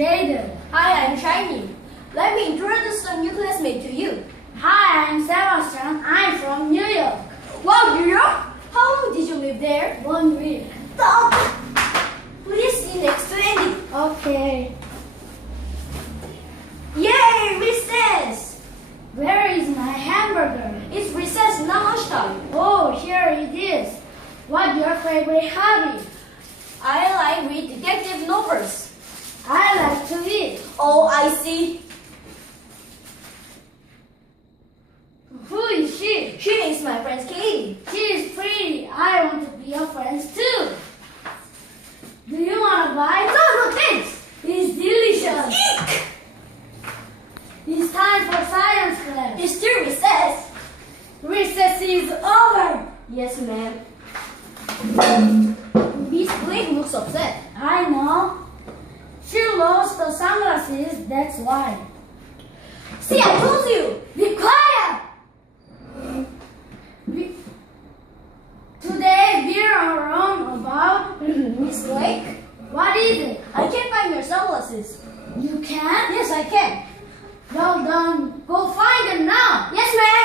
Jaden. Hi, I'm Shiny. Let me introduce a new classmate to you. Hi, I'm Sebastian. I'm from New York. Wow, New York? How long did you live there? 1 week. Stop! Please sit next to Andy. Okay. Yay, recess! Where is my hamburger? It's recess, not lunchtime. Oh, here it is. What's your favorite hobby? I like read detective novels. I like to eat. Oh, I see. Who is she? She is my friend Katie. She is pretty. I want to be your friend too. Do you want to buy? No, thanks. It's delicious. Eek! It's time for science class. It's still recess. Recess is over. Yes, ma'am. Miss Blake looks upset. I know. She lost the sunglasses, that's why. See, I told you. Be quiet! Today we're wrong about Miss Blake, what is it? I can't find your sunglasses. You can? Yes, I can. Well done. Go find them now. Yes, ma'am.